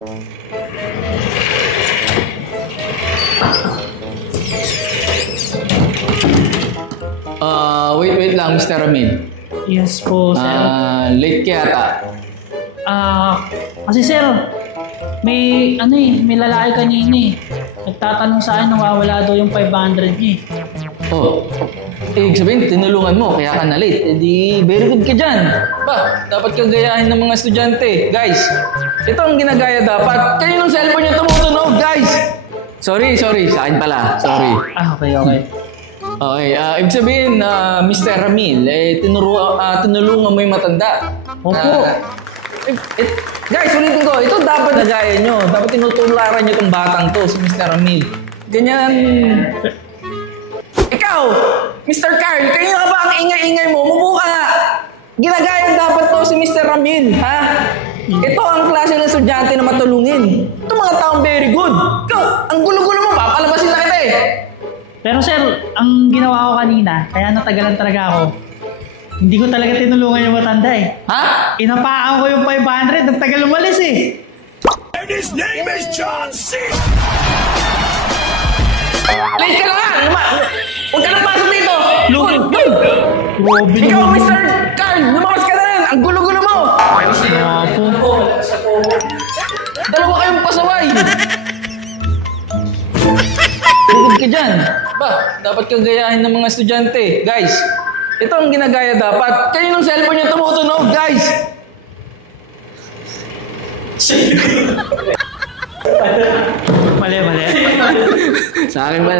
Wait lang, Mr. Ramil. Yes po, sir. Late ka yata. Kasi sir, may lalaki kanina eh. Nagtatanong sa akin, nawawala daw yung 500 niya eh. Oh, ibig sabihin, tinulungan mo, kaya ka na late. Eh di, very good ka dyan. Ba, dapat kang gayahin ng mga estudyante. Guys, ito ang ginagaya dapat. Kaninong cellphone niyo tumutunog, guys? Sorry, sa akin pala. Sorry. Okay. Okay, ibig sabihin, Mr. Ramil, tinulungan mo yung matanda. Opo. Guys, ulitin ko, ito dapat nagaya nyo. Dapat tinutularan nyo itong batang to, si Mr. Ramil. Ganyan. Ikaw, Mr. Carl, kanina ka ba ang ingay-ingay mo? Mubo ka nga. Ginagaya dapat to si Mr. Ramil, ha? Ito ang klase ng estudyante na matulungin. Ito mga taong very good. Ikaw, ang gulo-gulo mo, papalabasin na kita eh. Pero sir, ang ginawa ko kanina, kaya natagalan talaga ako. Hindi ko talaga tinulungan yung matanda eh. Ha? Inapaan ko yung 500, nagtagal umalis eh. And his name is John C. Late ka na nga! Huwag ka na pasok dito! Grabe Ikaw, naman. Mr. Carl, lumabas ka na rin! Ang gulo-gulo mo! Dalawa kayong pasaway! Bukod ka dyan! Ba, dapat kang gayahin ng mga estudyante. Guys, ito ang ginagaya dapat. Kaninong cellphone niyo tumutunog, guys? Mali. Sa akin ba?